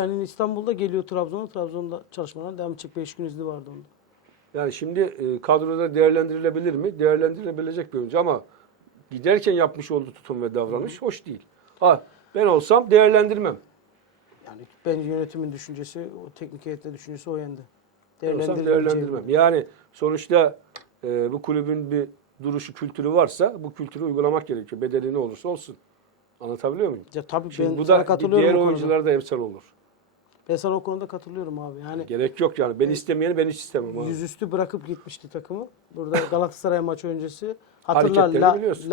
Yani İstanbul'da geliyor Trabzon'a. Trabzon'da çalışmalarına devam edecek. 5 gün izni vardı onda. Yani şimdi e, kadroda değerlendirilebilir mi? Değerlendirilebilecek bir oyuncu ama giderken yapmış olduğu tutum ve davranış hoş değil. Ha ben olsam değerlendirmem. Yani bence yönetimin düşüncesi, o teknik heyetin düşüncesi o yönde. Ben olsam değerlendirmem. Yani sonuçta e, bu kulübün bir duruşu, kültürü varsa bu kültürü uygulamak gerekiyor. Bedeli ne olursa olsun. Anlatabiliyor muyum? Ya tabii Şimdi ben bu da katılıyorum diğer o konuda. oyunculara da emsal olur. Ben sana o konuda katılıyorum abi. Yani Gerek yok yani. Ben istemeyeni ben hiç istemem. abi. yüzüstü bırakıp gitmişti takımı. Burada Galatasaray maçı öncesi. Hatırlar Hareketlerini La, biliyorsun.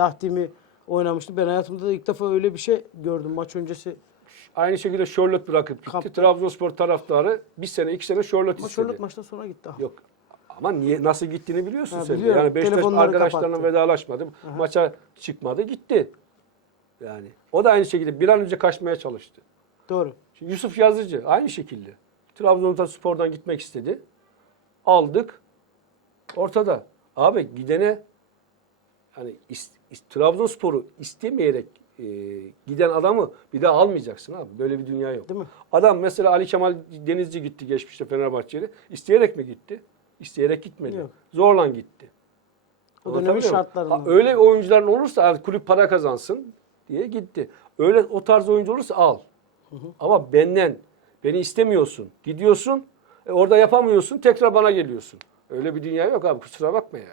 Oynamıştı. Ben hayatımda da ilk defa öyle bir şey gördüm maç öncesi. Aynı şekilde Charlotte bırakıp gitti. Kaptan. Trabzonspor taraftarı bir sene iki sene Charlotte Ama istedi. Charlotte maçtan sonra gitti. Ah. Yok. Ama niye nasıl gittiğini biliyorsun Ha, sen. de. biliyorum. Yani Beşiktaş Telefonları arkadaşlarına kapattı. vedalaşmadı. Maça çıkmadı gitti. Yani o da aynı şekilde bir an önce kaçmaya çalıştı. Doğru. Şimdi Yusuf Yazıcı aynı şekilde. Trabzonspor'dan gitmek istedi. Aldık. Ortada. Abi gidene hani is, is- Trabzonspor'u istemeyerek e, giden adamı bir daha almayacaksın abi. Böyle bir dünya yok. Değil mi? Adam mesela Ali Kemal Denizci gitti geçmişte Fenerbahçe'ye. İsteyerek mi gitti? İsteyerek gitmedi. Yok. Zorla gitti. O dönemin. Ha, Öyle oyuncuların olursa "Hadi kulüp para kazansın diye gitti. Öyle o tarz oyuncu olursa al. Ama benden beni istemiyorsun. Gidiyorsun. e, orada yapamıyorsun. Tekrar bana geliyorsun. Öyle bir dünya yok abi. Kusura bakma yani.